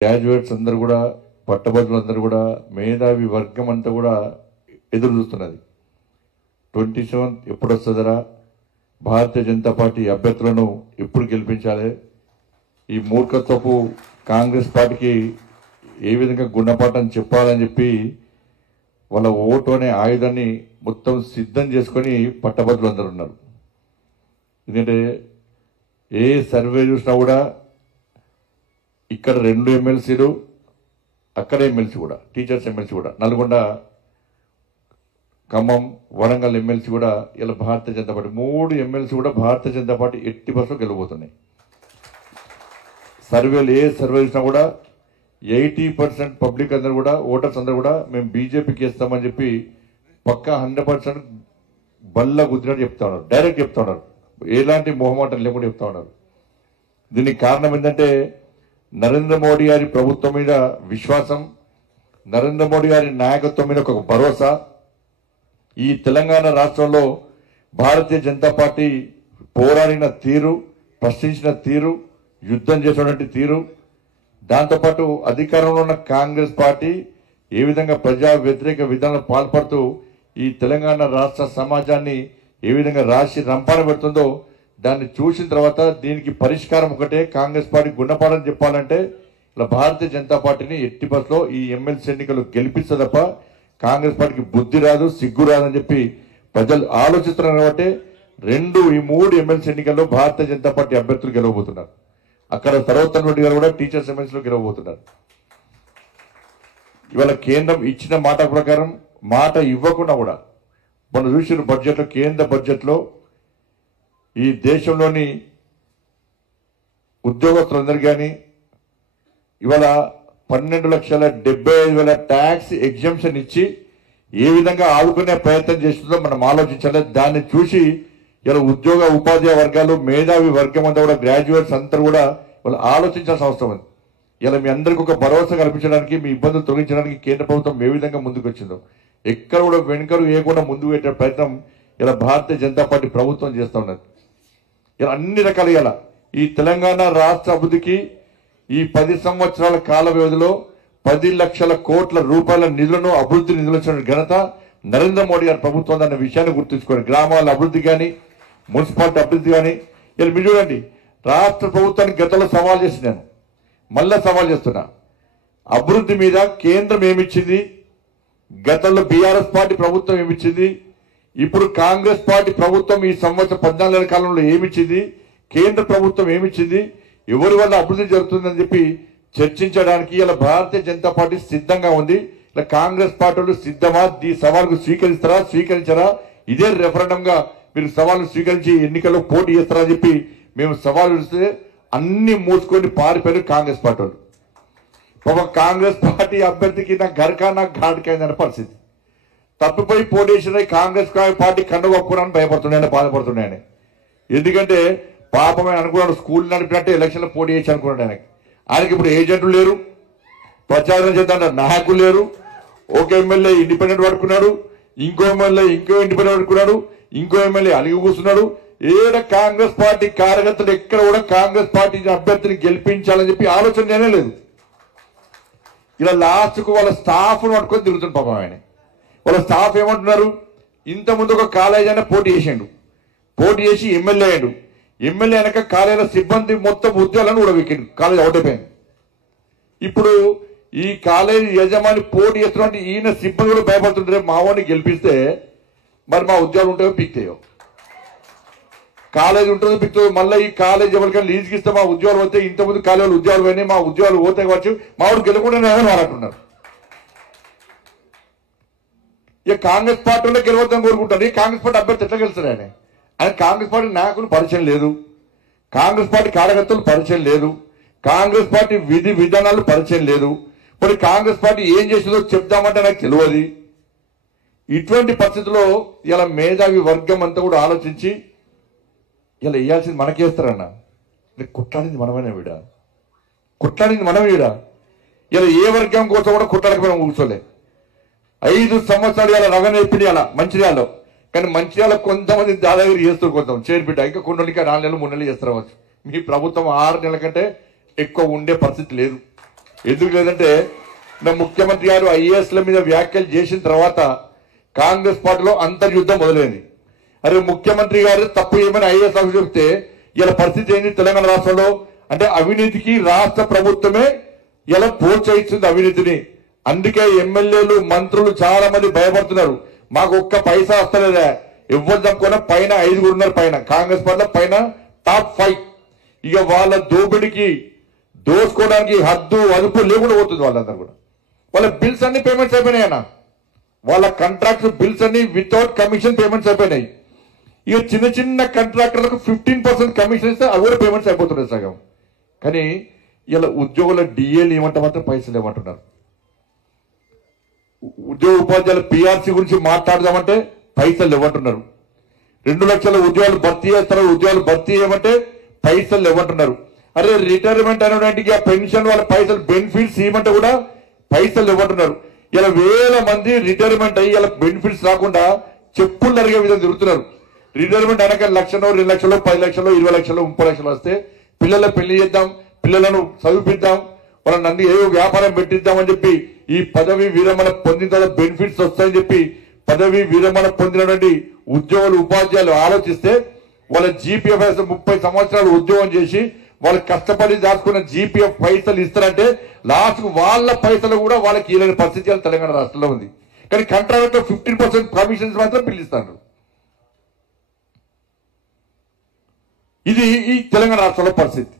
Graduates అందరూ కూడా పట్టభద్రులందరూ కూడా మేధావి వర్గం అంతా కూడా ఎదురు చూస్తున్నది. 27 ఎప్పుడు వస్తుందరా, భారతీయ జనతా పార్టీ అభ్యర్థులను ఎప్పుడు గెలిపించాలి, ఈ మూర్ఖత్వపు కాంగ్రెస్ పార్టీకి ఏ విధంగా గుణపాఠం చెప్పాలని చెప్పి వాళ్ళ ఓటు అనే ఆయుధాన్ని మొత్తం సిద్ధం చేసుకొని పట్టభద్రులు అందరూ ఉన్నారు. ఎందుకంటే ఏ సర్వే చూసినా కూడా ఇక్కడ 2 ఎమ్మెల్సీలు, అక్కడ ఎమ్మెల్సీ కూడా, టీచర్స్ ఎమ్మెల్సీ కూడా, నల్గొండ, ఖమ్మం, వరంగల్ ఎమ్మెల్సీ కూడా ఇలా భారతీయ జనతా పార్టీ 3 ఎమ్మెల్సీ కూడా భారతీయ జనతా పార్టీ 80% గెలవబోతున్నాయి. సర్వేలు ఏ సర్వే చూసినా కూడా 80% పబ్లిక్ అందరూ కూడా, ఓటర్స్ అందరూ కూడా మేము బీజేపీకి ఇస్తామని చెప్పి పక్కా 100% బల్ల గుద్దినట్టు చెప్తా ఉన్నారు. డైరెక్ట్ చెప్తా ఉన్నారు, ఎలాంటి మొహమాటం లేకుండా చెప్తా ఉన్నారు. దీనికి కారణం ఏంటంటే నరేంద్ర మోడీ గారి ప్రభుత్వం మీద విశ్వాసం, నరేంద్ర మోడీ గారి నాయకత్వం మీద ఒక భరోసా. ఈ తెలంగాణ రాష్ట్రంలో భారతీయ జనతా పార్టీ పోరాడిన తీరు, ప్రశ్నించిన తీరు, యుద్ధం చేసినటువంటి తీరు, దాంతోపాటు అధికారంలో ఉన్న కాంగ్రెస్ పార్టీ ఏ విధంగా ప్రజా వ్యతిరేక విధానాలు పాల్పడుతూ ఈ తెలంగాణ రాష్ట్ర సమాజాన్ని ఏ విధంగా రాసి రంపాన పెడుతుందో దాన్ని చూసిన తర్వాత దీనికి పరిష్కారం ఒకటే, కాంగ్రెస్ పార్టీ గుణపాఠం చెప్పాలంటే ఇలా భారతీయ జనతా పార్టీని ఎట్టి బస్సులో ఈ ఎమ్మెల్సీ ఎన్నికలు గెలిపిస్తే తప్ప కాంగ్రెస్ పార్టీకి బుద్ధి రాదు, సిగ్గు రాదని చెప్పి ప్రజలు ఆలోచిస్తున్నారు. కాబట్టి ఈ 3 ఎమ్మెల్సీ ఎన్నికల్లో భారతీయ జనతా పార్టీ అభ్యర్థులు గెలవబోతున్నారు. అక్కడ సర్వోత్తమ్ రెడ్డి గారు కూడా టీచర్స్ ఎమ్మెల్సీలో గెలవబోతున్నారు. ఇవాళ కేంద్రం ఇచ్చిన మాట ప్రకారం మాట ఇవ్వకుండా కూడా మనం చూసిన బడ్జెట్లో, కేంద్ర బడ్జెట్లో ఈ దేశంలోని ఉద్యోగస్తులందరూ కానీ ఇవాళ 12,75,000 ట్యాక్స్ ఎగ్జంప్షన్ ఇచ్చి ఏ విధంగా ఆదుకునే ప్రయత్నం చేస్తుందో మనం ఆలోచించాలి. దాన్ని చూసి ఇలా ఉద్యోగ ఉపాధ్యాయ వర్గాలు, మేధావి వర్గం అంతా కూడా, గ్రాడ్యుయేట్స్ అంతా కూడా వాళ్ళు ఆలోచించాల్సిన అవసరం ఉంది. ఇలా మీ అందరికీ ఒక భరోసా కల్పించడానికి, మీ ఇబ్బందులు తొలగించడానికి కేంద్ర ప్రభుత్వం ఏ విధంగా ముందుకు వచ్చిందో, ఎక్కడ కూడా వెనుకలు వేయకుండా ముందుకు పెట్టే ప్రయత్నం ఇలా భారతీయ జనతా పార్టీ ప్రభుత్వం చేస్తూ ఉన్నది. ఇలా అన్ని రకాలుగా ఈ తెలంగాణ రాష్ట్ర అభివృద్ధికి ఈ 10 సంవత్సరాల కాల వ్యవధిలో 10 లక్షల కోట్ల రూపాయల నిధులను, అభివృద్ధి నిధులు ఇచ్చిన ఘనత నరేంద్ర మోడీ గారి ప్రభుత్వం అన్న విషయాన్ని గుర్తుంచుకోండి. గ్రామాల అభివృద్ధి కానీ, మున్సిపాలిటీ అభివృద్ధి కానీ, ఇలా మీరు చూడండి, రాష్ట్ర ప్రభుత్వానికి గతంలో సవాల్ చేసినాను, మళ్ళా సవాల్ చేస్తున్నా. అభివృద్ధి మీద కేంద్రం ఏమిచ్చింది, గతంలో బీఆర్ఎస్ పార్టీ ప్రభుత్వం ఏమిచ్చింది, ఇప్పుడు కాంగ్రెస్ పార్టీ ప్రభుత్వం ఈ సంవత్సరం 14 ఏళ్ల కాలంలో ఏమిచ్చింది, కేంద్ర ప్రభుత్వం ఏమిచ్చింది, ఎవరి వల్ల అభివృద్ధి జరుగుతుందని చెప్పి చర్చించడానికి ఇలా భారతీయ జనతా పార్టీ సిద్ధంగా ఉంది. ఇలా కాంగ్రెస్ పార్టీలు సిద్ధమా, ఈ సవాల్కు స్వీకరించరా, ఇదే రెఫరెండం గా మీరు సవాల్ స్వీకరించి ఎన్నికల్లో పోటీ చేస్తారా అని చెప్పి మేము సవాల్ ఇస్తే అన్ని మూసుకొని పారిపోయారు కాంగ్రెస్ పార్టీ వాళ్ళు. పాపం కాంగ్రెస్ పార్టీ అభ్యర్థికి నా గరకా నా ఘాటుకైందనే పరిస్థితి. తప్పిపోయి పోటీ చేసిన కాంగ్రెస్ పార్టీ కండు కప్పుకున్నాను భయపడుతున్నాయని, బాధపడుతున్నాయని. ఎందుకంటే పాపమే అనుకున్నాడు, స్కూల్ నడిపినట్టే ఎలక్షన్లో పోటీ చేసి అనుకున్నాడు. ఆయనకి ఇప్పుడు ఏజెంట్లు లేరు, ప్రచారం చేద్దాం నాయకులు లేరు. ఒక ఎమ్మెల్యే ఇండిపెండెంట్ పడుకున్నాడు, ఇంకో ఎమ్మెల్యే ఇండిపెండెంట్ పడుకున్నాడు, ఇంకో ఎమ్మెల్యే అలిగి కూర్చున్నాడు. ఏడ కాంగ్రెస్ పార్టీ కార్యకర్తలు ఎక్కడ కూడా కాంగ్రెస్ పార్టీ అభ్యర్థిని గెలిపించాలని చెప్పి ఆలోచన లేదు. ఇలా లాస్ట్కు వాళ్ళ స్టాఫ్ పట్టుకొని తిరుగుతుంది పాపం ఆయన. వాళ్ళ స్టాఫ్ ఏమంటున్నారు, ఇంతకుముందు ఒక కాలేజ్ అయినా పోటీ చేసిండు, పోటీ చేసి ఎమ్మెల్యే అయ్యాడు, ఎమ్మెల్యే అయినాక కాలేజీల సిబ్బంది మొత్తం ఉద్యోగాలను కూడా వీకిండు, కాలేజ్ అవుట్ అయిపోయింది. ఇప్పుడు ఈ కాలేజీ యజమాని పోటీ చేస్తున్నట్టు ఈయన సిబ్బంది కూడా భయపడుతుంటారు, మా వాడిని గెలిపిస్తే మరి మా ఉద్యోగాలు ఉంటాయో పీక్తాయో, కాలేజ్ ఉంటుందో పీక్తుందో, మళ్ళీ ఈ కాలేజ్ ఎవరికైనా లీజుకి ఇస్తే మా ఉద్యోగాలు పోతే, ఇంతకుముందు కాలేజీలు ఉద్యోగాలు పోయినాయి, మా ఉద్యోగాలు పోతే కావచ్చు, మా వాడు గెలవకుండా మాట్లాడుతున్నారు. ఇక కాంగ్రెస్ పార్టీలో గెలవద్దని కోరుకుంటారు. ఈ కాంగ్రెస్ పార్టీ అభ్యర్థి ఎట్లా గెలుస్తారు? ఆయన కాంగ్రెస్ పార్టీ నాయకులు పరిచయం లేదు, కాంగ్రెస్ పార్టీ కార్యకర్తలు పరిచయం లేదు, కాంగ్రెస్ పార్టీ విధి విధానాలు పరిచయం లేదు. మరి కాంగ్రెస్ పార్టీ ఏం చేసిందో చెప్దామంటే నాకు తెలియదు. ఇటువంటి పరిస్థితుల్లో ఇలా మేధావి వర్గం అంతా కూడా ఆలోచించి ఇలా వేయాల్సింది మనకేస్తారన్న. కుట్లాడింది మనమేనా వీడ, కుట్లాడింది మనమే వీడ. ఇలా ఏ వర్గం కోసం కూడా కుట్టాడకపోయినా కూర్చోలే. 5 సంవత్సరాలు ఇలా రగనేర్పింది అలా మంచిర్యాలలో, కానీ మంచిర్యాల కొంతమంది దాదాగిరి చేస్తారు, కొంత చేరిపిట్ట, ఇంకా కొన్ని 4 నెలలు 3 నెలలు చేస్తారు. మీ ప్రభుత్వం 6 నెలల కంటే ఎక్కువ ఉండే పరిస్థితి లేదు. ఎందుకు లేదంటే నా ముఖ్యమంత్రి గారు ఐఏఎస్ల మీద వ్యాఖ్యలు చేసిన తర్వాత కాంగ్రెస్ పార్టీలో అంతర్యుద్ధం మొదలైంది. అరే ముఖ్యమంత్రి గారు తప్పు ఏమని ఐఏఎస్ ఆఫీసర్ చెప్తే ఇలా పరిస్థితి ఏంది తెలంగాణ రాష్ట్రంలో అంటే అవినీతికి రాష్ట్ర ప్రభుత్వమే ఇలా ప్రోత్సహిస్తుంది అవినీతిని. అందుకే ఎమ్మెల్యేలు మంత్రులు చాలా మంది భయపడుతున్నారు. మాకు ఒక్క పైసా వస్తలేదా, ఎవరు తక్కువ పైన 5 ఉన్నారు, పైన కాంగ్రెస్ పార్టీలో పైన టాప్ 5. ఇక వాళ్ళ దోపిడికి దోసుకోవడానికి హద్దు అదుపు లేకుండా పోతుంది వాళ్ళందరూ కూడా. వాళ్ళ బిల్స్ అన్ని పేమెంట్స్ అయిపోయినాయి అన్న, వాళ్ళ కాంట్రాక్ట్స్ బిల్స్ అన్ని వితౌట్ కమిషన్ పేమెంట్స్ అయిపోయినాయి. ఇక చిన్న చిన్న కాంట్రాక్టర్లకు 15% కమిషన్ ఇస్తే అవి కూడా పేమెంట్స్ అయిపోతున్నాయి సగం. కానీ ఇలా ఉద్యోగుల డిఏలు ఏమంటే మాత్రం పైసలు ఏమంటున్నారు. ఉద్యోగ ఉపాధ్యాయుల పిఆర్సీ గురించి మాట్లాడదామంటే పైసలు ఇవ్వమంటున్నారు. 2 లక్షల ఉద్యోగాలు భర్తీ చేస్తారు, ఉద్యోగాలు భర్తీ చేయమంటే పైసలు ఇవ్వమంటున్నారు. అరే రిటైర్మెంట్ అనేటువంటి ఆ పెన్షన్ వాళ్ళ పైసలు బెనిఫిట్స్ ఇవ్వమంటే కూడా పైసలు ఇవ్వమంటున్నారు. ఇలా వేల మంది రిటైర్మెంట్ అయ్యి ఇలా బెనిఫిట్స్ రాకుండా చెప్పులు జరిగే విధంగా తిరుగుతున్నారు. రిటైర్మెంట్ అనక 1 లక్షలో 2 లక్షలు 10 లక్షలు 20 లక్షలు 30 లక్షలు వస్తే పిల్లల పెళ్లి చేద్దాం, పిల్లలను చదివిద్దాం, వాళ్ళని ఏదో వ్యాపారం పెట్టిద్దామని చెప్పి ఈ పదవి విరమణ పొందిన తర్వాత బెనిఫిట్స్ వస్తాయని చెప్పి పదవి విరమణ పొందినటువంటి ఉద్యోగులు ఉపాధ్యాయులు ఆలోచిస్తే వాళ్ళ జీపీఎఫ్ 30 సంవత్సరాలు ఉద్యోగం చేసి వాళ్ళు కష్టపడి దాచుకున్న జీపీఎఫ్ పైసలు ఇస్తారంటే లాస్ట్ వాళ్ళ పైసలు కూడా వాళ్ళకి ఇలాంటి పరిస్థితి తెలంగాణ రాష్ట్రంలో ఉంది. కానీ కాంట్రాక్ట్ 15% కమిషన్స్ మాత్రం పిలుస్తారు. ఇది ఈ తెలంగాణ రాష్ట్రంలో పరిస్థితి.